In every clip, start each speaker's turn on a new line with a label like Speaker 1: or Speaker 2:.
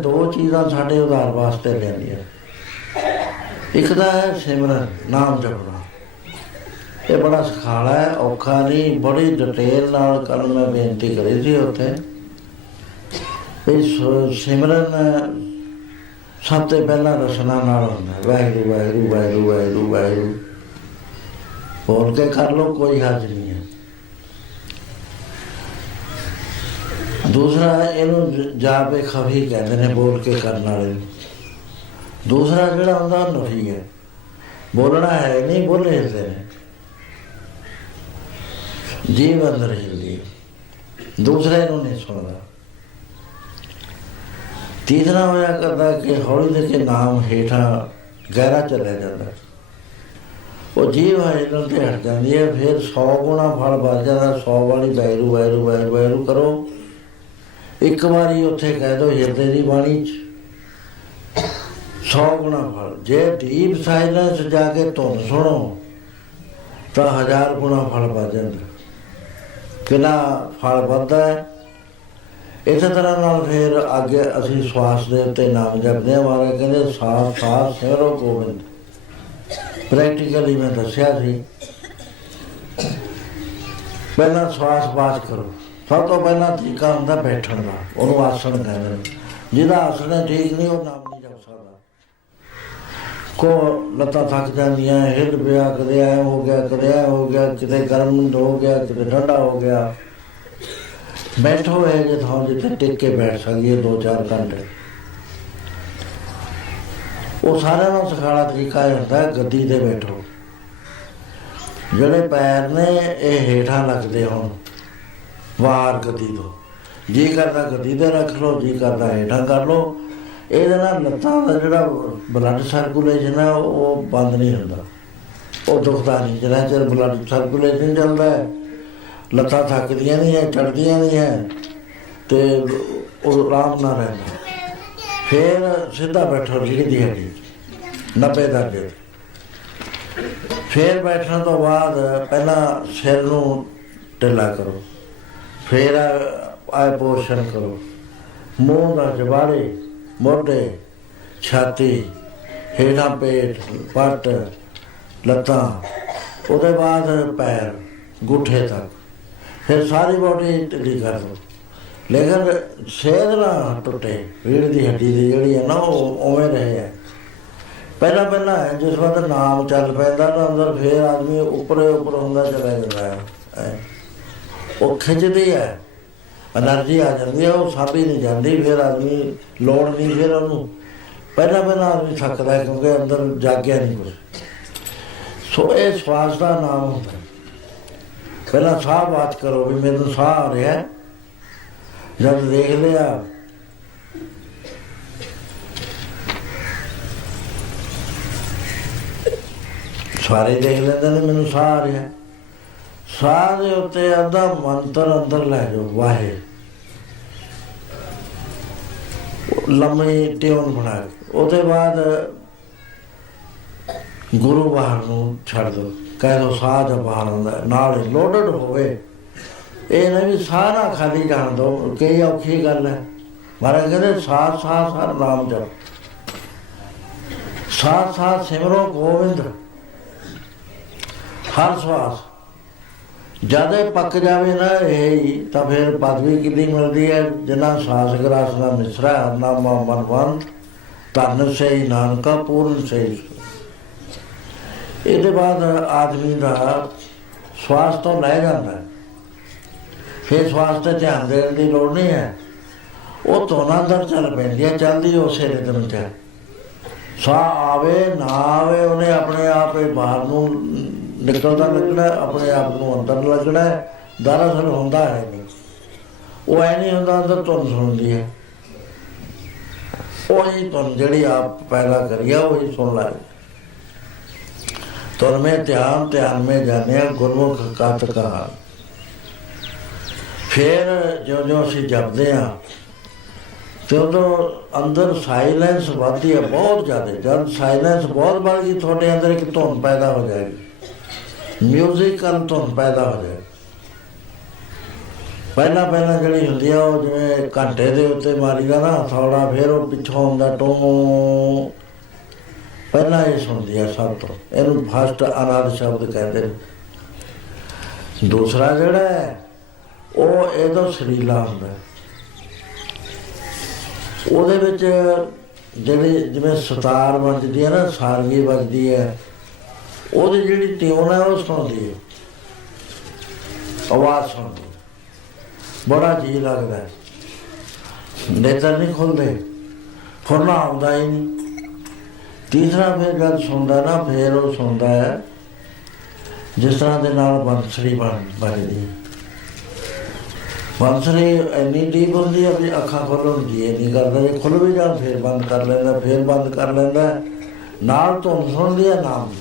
Speaker 1: ਦੋ ਚੀਜ਼ਾਂ ਸਾਡੇ ਉਧਾਰ ਵਾਸਤੇ ਲੈਂਦੀਆਂ। ਇੱਕ ਤਾਂ ਹੈ ਸਿਮਰਨ, ਨਾਮ ਜਪਣਾ। ਇਹ ਬੜਾ ਸਖਾਲਾ ਹੈ, ਔਖਾ ਨਹੀਂ, ਬੜੀ ਡਿਟੇਲ ਨਾਲ ਕੱਲ ਮੈਂ ਬੇਨਤੀ ਕਰੀ ਸੀ ਉੱਥੇ। ਇਹ ਸਿਮਰਨ ਸਭ ਤੋਂ ਪਹਿਲਾਂ ਰਸਨਾ ਨਾਲ ਹੁੰਦਾ ਹੈ। ਵਾਹਿਗੁਰੂ ਵਾਹਿਗੁਰੂ ਵਾਹਿਗੁਰੂ ਵਾਹਿਗੁਰੂ ਹੋਰ ਤੇ ਕਰ ਲੋ ਕੋਈ ਹਰਜ ਨਹੀਂ ਹੈ। ਦੂਸਰਾ ਇਹਨੂੰ ਜਾਪੇ ਖਫੀ ਕਹਿੰਦੇ ਨੇ ਬੋਲ ਕੇ ਕਰਨ ਵਾਲੇ। ਦੂਸਰਾ ਜਿਹੜਾ ਹੁੰਦਾ ਨਫੀ ਹੈ। ਬੋਲਣਾ ਹੈ ਨਹੀਂ, ਬੋਲੇ ਹਿਲਦੇ ਨੇ। ਜੀਵ ਅੰਦਰ ਹਿਲਦੀ ਦੂਸਰੇ ਨੂੰ ਨਹੀਂ ਸੁਣਦਾ। ਤੀਸਰਾ ਹੋਇਆ ਕਰਦਾ ਕਿ ਹੌਲੀ ਦੇ ਕੇ ਨਾਮ ਹੇਠਾਂ ਗਹਿਰਾ ਚੱਲਿਆ ਜਾਂਦਾ। ਉਹ ਜੀਵ ਹੈ ਇਹਨਾਂ ਤੇ ਹਟ ਜਾਂਦੀ ਹੈ। ਫਿਰ 100 ਗੁਣਾ ਫਲ ਵੱਧ ਜਾਂਦਾ। 100 ਵਾਲੀ ਵੈਰੂ ਵੈਰੂ ਵੈਰੂ ਵੈਰੂ ਕਰੋ। ਇੱਕ ਵਾਰੀ ਉੱਥੇ ਕਹਿ ਦੋ ਹਿਰਦੇ ਦੀ ਬਾਣੀ ਚ। 100 ਗੁਣਾ ਫਲ। ਜੇ ਡੀਪ ਸਾਇਲੈਂਸ ਜਾ ਕੇ ਧੁਨ ਸੁਣੋ, ਤਾਂ ਹਜ਼ਾਰ ਗੁਣਾ ਫਲ ਵੱਧ ਜਾਂਦਾ। ਕਿੰਨਾ ਫਲ ਵੱਧਦਾ ਹੈ। ਇਸੇ ਤਰ੍ਹਾਂ ਨਾਲ ਫਿਰ ਅੱਗੇ ਅਸੀਂ ਸਵਾਸ ਦੇ ਉੱਤੇ ਨਾਮ ਜਪਦੇ ਹਾਂ। ਮਹਾਰਾਜ ਕਹਿੰਦੇ ਸਾਹ ਸਾਹ ਸਿਰੋ ਗੋਬਿੰਦ। ਪ੍ਰੈਕਟੀਕਲੀ ਮੈਂ ਦੱਸਿਆ ਸੀ। ਪਹਿਲਾਂ ਸਵਾਸ ਬਾਤ ਕਰੋ। ਸਭ ਤੋਂ ਪਹਿਲਾਂ ਤਰੀਕਾ ਹੁੰਦਾ ਬੈਠਣ ਦਾ, ਉਹਨੂੰ ਆਸਣ ਕਹਿੰਦੇ ਨੇ। ਜਿਹਦਾ ਆਸਣ ਠੀਕ ਨਹੀਂ, ਉਹ ਨਾਮ ਨਹੀਂ ਜਪ ਸਕਦਾ। ਕੋ ਲੱਤਾਂ ਥੱਕ ਜਾਂਦੀਆਂ ਹਿੱਲ ਪਿਆ ਕਦੇ ਐ ਹੋ ਗਿਆ ਕਦੇ ਐ ਹੋ ਗਿਆ, ਕਿਤੇ ਗਰਮ ਹੋ ਗਿਆ, ਕਿਤੇ ਠੰਡਾ ਹੋ ਗਿਆ। ਬੈਠੋ ਹੈ ਜੇ ਥਾਂ ਜਿੱਥੇ ਟਿਕ ਕੇ ਬੈਠ ਸਕੀਏ ਦੋ ਚਾਰ ਘੰਟੇ। ਉਹ ਸਾਰਿਆਂ ਨੂੰ ਸਿਖਾਣਾ ਤਰੀਕਾ ਇਹ ਹੁੰਦਾ, ਗੱਦੀ ਤੇ ਬੈਠੋ। ਜਿਹੜੇ ਪੈਰ ਨੇ, ਇਹ ਹੇਠਾਂ ਲੱਗਦੇ ਹੋਣ। ਵਾਰ ਗੱਦੀ ਤੋਂ ਜੀ ਕਰਦਾ ਗੱਦੀ ਤੇ ਰੱਖ ਲਓ, ਜੀ ਕਰਦਾ ਹੇਠਾਂ ਕਰ ਲਓ। ਇਹਦੇ ਨਾਲ ਲੱਤਾਂ ਦਾ ਜਿਹੜਾ ਬਲੱਡ ਸਰਕੂਲੇਸ਼ਨ ਹੈ ਉਹ ਬੰਦ ਨਹੀਂ ਹੁੰਦਾ। ਉਹ ਦੁਖਦਾ ਨਹੀਂ ਜਿਹੜਾ ਚਿਰ ਬਲੱਡ ਸਰਕੂਲੇਸ਼ਨ ਚੱਲਦਾ ਹੈ। ਲੱਤਾਂ ਥੱਕਦੀਆਂ ਨਹੀਂ ਹੈ ਚੜਦੀਆਂ ਨਹੀਂ ਹੈ, ਤੇ ਉਹ ਆਰਾਮ ਨਾਲ ਰਹਿੰਦਾ ਫਿਰ ਸਿੱਧਾ ਬੈਠੋ ਲਿਖਦੀ ਦੀ ਹੱਡੀ 90 ਦਰਜੇ ਫਿਰ ਬੈਠਣ ਤੋਂ ਬਾਅਦ ਪਹਿਲਾਂ ਸਿਰ ਨੂੰ ਢਿੱਲਾ ਕਰੋ। ਫਿਰ ਆਏ ਪੋਸ਼ਨ ਕਰੋ। ਮੂੰਹ ਦਾ ਜਵਾੜੇ ਮੋਢੇ, ਛਾਤੀ, ਹੇਠਾਂ ਪੇਟ, ਪੱਟ, ਲੱਤਾਂ, ਉਹਦੇ ਬਾਅਦ ਪੈਰ, ਗੁੱਠੇ ਤੱਕ। ਫਿਰ ਸਾਰੀ ਬੋਡੀ ਢਿੱਲੀ ਕਰ ਦੋ ਲੇਕਿਨ ਸਿਹਤ ਨਾ ਟੁੱਟੇ ਰੀੜ ਦੀ ਹੱਡੀ ਦੀ ਜਿਹੜੀ ਹੈ ਨਾ, ਉਹ ਉਵੇਂ ਰਹੇ ਹੈ ਪਹਿਲਾਂ ਪਹਿਲਾਂ ਜਿਸ ਵਕਤ ਨਾਮ ਚੱਲ ਪੈਂਦਾ ਤਾਂ ਅੰਦਰ ਫੇਰ ਆਦਮੀ ਉੱਪਰੇ ਉੱਪਰ ਹੁੰਦਾ, ਚਲਾ ਜਾਂਦਾ ਹੈ ਉਹ ਖਿੱਚਦੀ ਹੈ ਅਨਰਜੀ ਆ ਜਾਂਦੀ ਹੈ ਉਹ ਸਾਡੀ ਨਹੀਂ ਜਾਂਦੀ, ਫਿਰ ਆਦਮੀ ਲੋੜ ਨਹੀਂ ਫਿਰ ਉਹਨੂੰ। ਪਹਿਲਾਂ ਪਹਿਲਾਂ ਆਦਮੀ ਥੱਕਦਾ ਹੈ ਕਿਉਂਕਿ ਅੰਦਰ ਜਾਗਿਆ ਨਹੀਂ ਕੋਈ। ਸੋ ਇਹ ਸਵਾਸ ਦਾ ਨਾਮ ਹੁੰਦਾ ਪਹਿਲਾਂ ਸਾਹ ਬਾਤ ਕਰੋ ਵੀ ਮੈਨੂੰ ਸਾਹ ਆ ਰਿਹਾ ਜਦ ਦੇਖ ਲਿਆ। ਸਾਰੇ ਦੇਖ ਲੈਂਦੇ ਨੇ, ਮੈਨੂੰ ਸਾਹ ਆ ਰਿਹਾ ਸਾਹ ਦੇ ਉੱਤੇ ਅੱਧਾ ਮੰਤਰ ਅੰਦਰ ਲੈ ਜਾਓ ਵਾਹੇ ਲੰਮੀ ਟਿਉਨ ਬਣਾ ਕੇ। ਉਹਦੇ ਬਾਅਦ ਗੁਰੂ ਬਾਹਰ ਨੂੰ ਛੱਡ ਦੋ। ਕਹਿ ਦੋ, ਸਾਹ ਦਾ ਬਾਹਰ ਹੁੰਦਾ, ਨਾਲ ਲੋਡਡ ਹੋਵੇ। ਇਹ ਨਾ ਵੀ ਸਾਰਾ ਖਾਲੀ ਜਾਣ ਦੋ, ਕਈ ਔਖੀ ਗੱਲ ਹੈ। ਮਹਾਰਾਜ ਕਹਿੰਦੇ, ਸਾਹ ਸਾਹ ਸਾਹ ਨਾਮ ਜਪ। ਸਾਹ ਸਾਹ ਸਿਮਰੋ ਗੋਬਿੰਦ ਹਰ ਸਵਾਸ। ਜਦੇ ਪੱਕ ਜਾਵੇ ਨਾ, ਇਹ ਤਾਂ ਫਿਰ ਪਦਵੀ ਕਿੰਨੀ ਮਿਲਦੀ ਹੈ? ਜਿਨ੍ਹਾਂ ਸਾਸ ਗਰਾਸ ਦਾ ਮਿਸਰਾ ਨਾਮਾ ਮਨਵੰਤ ਤਨ ਸੇ ਨਾਨਕਾ, ਪੂਰਨ ਸੇ ਇਹਦੇ ਬਾਅਦ ਆਦਮੀ ਦਾ ਸਵਾਸ ਤੋਂ ਲੈ ਜਾਂਦਾ ਹੈ। ਫਿਰ ਸਵਾਸ ਤੇ ਧਿਆਨ ਦੇਣ ਦੀ ਲੋੜ ਨਹੀਂ ਹੈ। ਉਹ ਤੋਂ ਅੰਦਰ ਚੱਲ ਪੈਂਦੀ ਹੈ, ਚੱਲਦੀ ਉਸੇ ਰਿਦਮ ਤੇ ਸਾਹ ਆਵੇ, ਨਾ ਆਵੇ, ਉਹਨੇ ਆਪਣੇ ਆਪ ਹੀ ਬਾਹਰ ਨੂੰ ਨਿਕਲਦਾ ਲੱਗਣਾ, ਆਪਣੇ ਆਪ ਨੂੰ ਅੰਦਰ ਲੱਗਣਾ ਦਰਅਸਲ ਹੁੰਦਾ ਹੈ ਨਹੀਂ। ਉਹ ਐ ਨਹੀਂ ਹੁੰਦਾ ਅੰਦਰ ਧੁਨ ਸੁਣਦੀ ਹੈ। ਉਹੀ ਧੁਨ ਜਿਹੜੀ ਆਪ ਪੈਦਾ ਕਰੀਆ, ਉਹੀ ਸੁਣ ਲੈ। ਤੁਰ ਮੈਂ ਧਿਆਨ ਧਿਆਨ ਮੈਂ ਜਾਣਿਆ, ਗੁਰਮੁਖ ਕਤ ਕਹਾ ਫਿਰ ਜੋ ਜੋ ਅਸੀਂ ਜਪਦੇ ਹਾਂ ਤੇ ਉਦੋਂ ਅੰਦਰ ਸਾਇਲੈਂਸ ਵੱਧਦੀ ਹੈ, ਬਹੁਤ ਜ਼ਿਆਦਾ। ਜਦ ਸਾਇਲੈਂਸ ਬਹੁਤ ਵੱਧ ਗਈ ਤੁਹਾਡੇ ਅੰਦਰ ਇੱਕ ਧੁਨ ਪੈਦਾ ਹੋ ਜਾਏਗੀ। ਮਿਊਜ਼ਿਕਲ ਧੁਨ ਪੈਦਾ ਹੋ ਜਾਏ। ਪਹਿਲਾਂ ਪਹਿਲਾਂ ਜਿਹੜੀ ਹੁੰਦੀ ਆ, ਉਹ ਜਿਵੇਂ ਘੰਟੇ ਦੇ ਉੱਤੇ ਮਾਰੀਦਾ ਨਾ ਥੋੜਾ ਫਿਰ ਉਹ ਪਿੱਛੋਂ ਆਉਂਦਾ ਟੋਂ। ਪਹਿਲਾਂ ਇਹ ਸੁਣਦੀ ਆ ਸਭ ਤੋਂ। ਇਹਨੂੰ ਫਸਟ ਅਨਾਦ ਸ਼ਬਦ ਕਹਿੰਦੇ ਨੇ। ਦੂਸਰਾ ਜਿਹੜਾ ਹੈ, ਉਹ ਇਹਦਾ ਸਰੀਲਾ ਹੁੰਦਾ ਹੈ। ਉਹਦੇ ਵਿੱਚ ਜਿਹੜੀ ਜਿਵੇਂ ਸਤਾਰ ਵੱਜਦੀ ਹੈ ਨਾ, ਸਾਰਗੀ ਵੱਜਦੀ ਹੈ। ਉਹਦੀ ਜਿਹੜੀ ਟਿਊਨ ਹੈ ਉਹ ਸੁਣਦੀ ਹੈ। ਆਵਾਜ਼ ਸੁਣਦੀ ਬੜਾ ਜੀ ਲੱਗਦਾ ਹੈ। ਨੇਤਰ ਨਹੀਂ ਖੁੱਲਦੇ। ਫੁਰਨਾ ਆਉਂਦਾ ਹੀ ਨਹੀਂ। ਤੀਸਰਾ ਫਿਰ ਜਦ ਸੁਣਦਾ ਨਾ, ਫਿਰ ਉਹ ਸੁਣਦਾ ਹੈ। ਜਿਸ ਤਰ੍ਹਾਂ ਦੇ ਨਾਲ ਬੰਸਰੀ ਬਣ ਬਣਦੀ ਹੈ। ਬੰਸਰੀ ਇੰਨੀ ਡੀਪ ਹੁੰਦੀ ਹੈ ਵੀ ਅੱਖਾਂ ਖੋਲ੍ਹਣ ਦੀ ਇਹ ਨਹੀਂ ਕਰਦਾ ਜੇ ਖੁੱਲ ਵੀ ਜਾਣ, ਫਿਰ ਬੰਦ ਕਰ ਲੈਂਦਾ, ਫਿਰ ਬੰਦ ਕਰ ਲੈਂਦਾ ਨਾਲ ਧੁਨ ਸੁਣਦੀ ਹੈ ਨਾਮ ਦੀ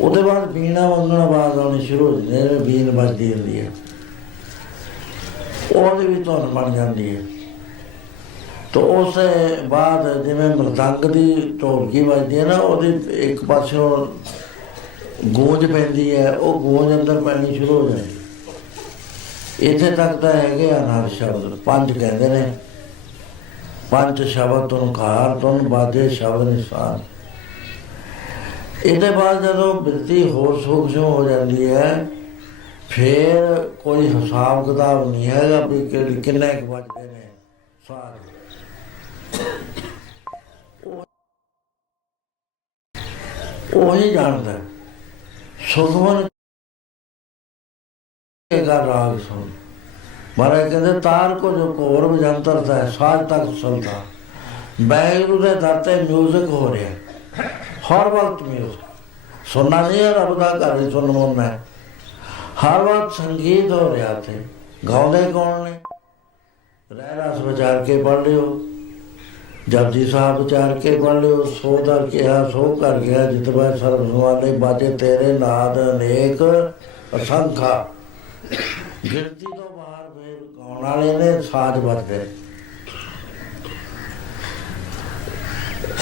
Speaker 1: ਉਹਦੇ ਬਾਅਦ ਬੀਣਾ ਵਾਂਗਣ ਆਵਾਜ਼ ਆਉਣੀ ਸ਼ੁਰੂ ਹੋ ਜਾਂਦੀ ਹੈ ਬੀਨ ਵੱਜਦੀ ਹੁੰਦੀ ਹੈ। ਉਹਦੇ ਵੀ ਧੁਨ ਬਣ ਜਾਂਦੀ ਹੈ। ਤੋ ਉਸ ਬਾਅਦ ਜਿਵੇਂ ਮਰਦੰਗ ਦੀ ਢੋਲਕੀ ਵੱਜਦੀ ਹੈ ਨਾ, ਉਹਦੀ ਇੱਕ ਪਾਸਿਓਂ ਗੂੰਜ ਪੈਂਦੀ ਹੈ, ਉਹ ਗੂੰਜ ਅੰਦਰ ਪੈਣੀ ਸ਼ੁਰੂ ਹੋ ਜਾਂਦੀ ਹੈ। ਇੱਥੇ ਤੱਕ ਤਾਂ ਹੈਗੇ ਅਨਾਦ ਸ਼ਬਦ, ਪੰਜ ਕਹਿੰਦੇ ਨੇ। ਪੰਜ ਸ਼ਬਦ ਤੋਂ ਘਾਰ ਤੋਂ ਬਾਦੇ ਸ਼ਬਦ ਨਿਸ਼ਾਨ। ਇਹਦੇ ਬਾਅਦ ਜਦੋਂ ਬਿਰਤੀ ਹੋਰ ਸੁਖ ਜੋ ਹੋ ਜਾਂਦੀ ਹੈ, ਫਿਰ ਕੋਈ ਹਿਸਾਬ ਕਿਤਾਬ ਨਹੀਂ ਹੈਗਾ ਵੀ ਕਿੰਨੇ ਕੁ ਵੱਜਦੇ ਨੇ ਸਾਰੇ। ਉਹ ਹੀ ਜਾਣਦਾ ਸੁਖਮਨ ਦਾ ਰਾਗ ਸੁਣ। ਮਹਾਰਾਜ ਕਹਿੰਦੇ, ਤਾਰ ਕੋ ਜੋ ਕੋਰ ਵਜੰਤਰਦਾ ਹੈ ਸਾਲ ਤੱਕ ਸੁਣਦਾ। ਬੈਗਰੂ ਦੇ ਦਾਤੇ ਮਿਊਜ਼ਿਕ ਹੋ ਰਿਹਾ ਹਰ ਵਕਤ ਮਿਊਜ਼ਿਕ ਸੁਣਨਾ ਨਹੀਂ ਹੈ ਰੱਬ ਦਾ ਘਰ ਹੀ ਸੁਣਨ ਹੈ ਹਰ ਵਕਤ ਸੰਗੀਤ ਹੋ ਰਿਹਾ ਤੇ ਗਾਉਂਦੇ ਕੌਣ ਨੇ? ਰਹਿ ਰਸ ਵਿਚਾਰ ਕੇ ਪੜ ਲਿਓ। ਜਪਜੀ ਸਾਹਿਬ ਵਿਚਾਰ ਕੇ ਪੜ ਲਿਓ। ਸੋ ਦਾ ਕਿਹਾ, ਸੋ ਕਰ ਗਿਆ। ਜਿਤਵਾ ਸਰਬ ਸੁਆਲੇ ਬਾਜੇ ਤੇਰੇ ਨਾਦ ਅਨੇਕ ਅਸੰਖਾ। ਗਿਣਤੀ ਤੋਂ ਬਾਹਰ ਫੇਰ ਗਾਉਣ ਵਾਲੇ ਨੇ ਸਾਜ਼ ਵਰਤੇ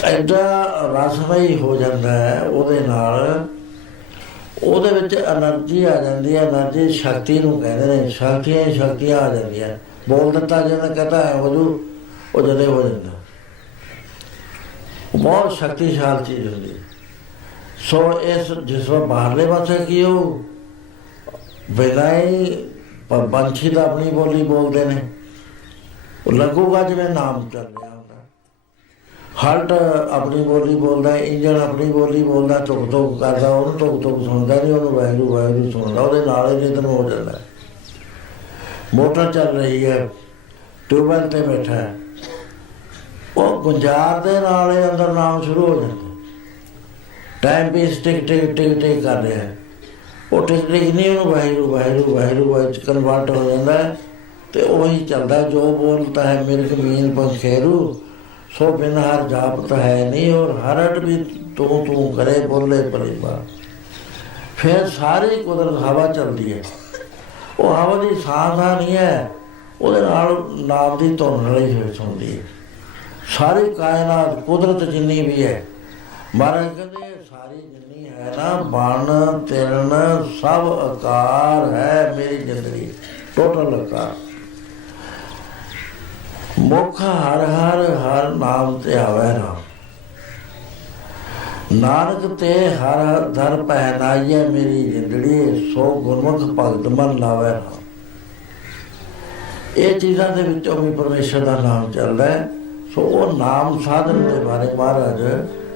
Speaker 1: ਐਡਾ ਰਸਮਈ ਹੋ ਜਾਂਦਾ ਹੈ, ਉਹਦੇ ਨਾਲ ਉਹਦੇ ਵਿੱਚ એનર્ਜੀ ਆ ਜਾਂਦੀ ਹੈ એનર્ਜੀ ਸ਼ਕਤੀ ਨੂੰ ਕਹਿੰਦੇ ਨੇ, ਸ਼ਕਤੀਆਂ ਸ਼ਕਤੀਆਂ ਆ ਜਾਂਦੀਆਂ ਬੋਲ ਦਿੱਤਾ ਜਿਹਨੇ ਕਹਤਾ ਹੈ ਵਜੂ ਉਹ ਜਦੇ ਹੋ ਜਾਂਦਾ। ਬਹੁਤ ਸ਼ਕਤੀਸ਼ਾਲ ਚੀਜ਼ ਹੁੰਦੀ ਸੋ ਇਸ, ਜਿਸ ਵਾ ਬਾਹਰਲੇ ਪਾਸੇ ਕੀ ਹੋ ਪਰ ਬੰਛੀ ਦਾ ਆਪਣੀ ਬੋਲੀ ਬੋਲਦੇ ਨੇ। ਉਹ ਲੱਗੂਗਾ ਜਿਵੇਂ ਨਾਮ ਚੱਲਿਆ ਹਲਟ ਆਪਣੀ ਬੋਲੀ ਬੋਲਦਾ, ਇੰਜਣ ਆਪਣੀ ਬੋਲੀ ਬੋਲਦਾ ਤੁਕ ਤੁਕ ਕਰਦਾ, ਉਹਨੂੰ ਤੁਕ ਤੁਕ ਸੁਣਦਾ ਨਹੀਂ ਉਹਨੂੰ ਵਾਹਿਗੁਰੂ ਵਾਹਿਗੁਰੂ ਸੁਣਦਾ, ਉਹਦੇ ਨਾਲ ਹੀ ਰਿਦਮ ਹੋ ਜਾਂਦਾ। ਮੋਟਰ ਚੱਲ ਰਹੀ ਹੈ, ਟਿਊਬਵੈਲ ਤੇ ਬੈਠਾ ਹੈ। ਉਹ ਗੁੰਜਾਰ ਦੇ ਨਾਲ ਹੀ ਅੰਦਰ ਨਾਮ ਸ਼ੁਰੂ ਹੋ ਜਾਂਦਾ। ਟਾਈਮ ਵੀ ਟਿਕ ਟਿਕ ਟਿਕ ਟਿਕ ਕਰ ਰਿਹਾ ਹੈ। ਉਹ ਟਿਕ ਟਿਕ ਨਹੀਂ ਉਹਨੂੰ ਵਾਹਿਗੁਰੂ ਵਾਹਿਗੁਰੂ ਵਾਹਿਗੁਰੂ ਵਿੱਚ ਕਨਵਰਟ ਹੋ ਜਾਂਦਾ ਤੇ ਉਹੀ ਚੱਲਦਾ, ਜੋ ਬੋਲਦਾ ਹੈ ਮੇਰੇ ਕਮੀਨ ਪੰਖੇਰੂ ਸੋ ਬਿਨ ਹਰ ਜਾਪਤ ਹੈ ਨਹੀਂ ਔਰ ਹਰਟ ਵੀ ਤੂੰ ਤੂੰ ਕਰੇ ਬੋਲੇ ਪਰਿਵਾਰ ਫਿਰ ਸਾਰੀ ਕੁਦਰਤ ਹਵਾ ਚੱਲਦੀ ਹੈ। ਉਹ ਹਵਾ ਦੀ ਸਾਹ ਨਹੀਂ ਹੈ, ਉਹਦੇ ਨਾਲ ਨਾਮ ਦੀ ਧੁਨ ਰਲੀ ਹੋਈ ਸੁਣਦੀ ਹੈ। ਸਾਰੀ ਕਾਇਨਾਤ ਕੁਦਰਤ ਜਿੰਨੀ ਵੀ ਹੈ, ਮਹਾਰਾਜ ਕਹਿੰਦੇ ਸਾਰੀ ਜਿੰਨੀ ਹੈ ਨਾ ਬਣ ਤਿਰਨ, ਸਭ ਆਕਾਰ ਹੈ ਮੇਰੀ ਜ਼ਿੰਦਗੀ ਟੋਟਲ ਆਕਾਰ। ਮੁਖ ਹਰ ਹਰ ਹਰ ਨਾਮ ਤੇ ਆਵੇ ਰਾਮ ਨਾਨਕ ਤੇ ਹਰ ਦਰ ਪਹਿਨਾਈਏ ਮੇਰੀ ਜਿੰਦੜੀ ਸੋ ਗੁਰਮੁਖ ਭਗਤ ਮਨ ਲਾਵੇ ਰਾਮ ਇਹ ਚੀਜ਼ਾਂ ਦੇ ਵਿੱਚੋਂ ਵੀ ਪਰਮੇਸ਼ਰ ਦਾ ਨਾਮ ਚੱਲਦਾ ਹੈ। ਸੋ ਉਹ ਨਾਮ ਸਾਧਨ ਦੇ ਬਾਰੇ ਮਹਾਰਾਜ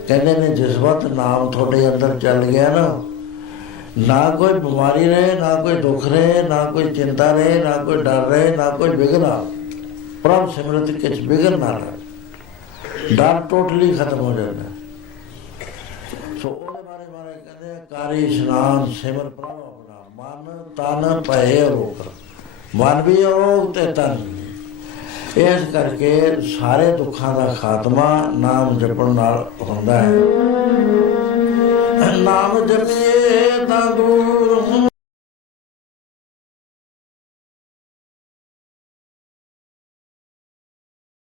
Speaker 1: ਕਹਿੰਦੇ ਨੇ, ਜਿਸ ਵਕਤ ਨਾਮ ਤੁਹਾਡੇ ਅੰਦਰ ਚੱਲ ਗਿਆ ਨਾ ਨਾ ਕੋਈ ਬਿਮਾਰੀ ਰਹੇ, ਨਾ ਕੋਈ ਦੁੱਖ ਰਹੇ, ਨਾ ਕੋਈ ਚਿੰਤਾ ਰਹੇ, ਨਾ ਕੋਈ ਡਰ ਰਹੇ, ਨਾ ਕੋਈ ਵਿਗਨ ਪ੍ਰਭ ਸਿਮਰਤ ਕਿਛ ਵਿਗਨ ਨਾ ਰਹੇ। ਡਰ ਟੋਟਲੀ ਖਤਮ ਹੋ ਜਾਂਦਾ। ਸੋ ਉਹਦੇ ਬਾਰੇ ਬਾਰੇ ਕਹਿੰਦੇ ਆ, ਇਸ਼ਨਾਨ ਸਿਮਰ ਪ੍ਰਭ ਆਪਣਾ ਮਨ ਤਨ ਭਏ ਰੋਕ ਮਨ ਵੀ ਰੋਗ ਤੇ ਤਨ ਇਸ ਕਰਕੇ ਸਾਰੇ ਦੁੱਖਾਂ ਦਾ ਖਾਤਮਾ ਨਾਮ ਜਪਣ ਨਾਲ ਹੁੰਦਾ ਹੈ। ਨਾਮ ਜਪੀਏ ਤਾਂ ਦੂਰ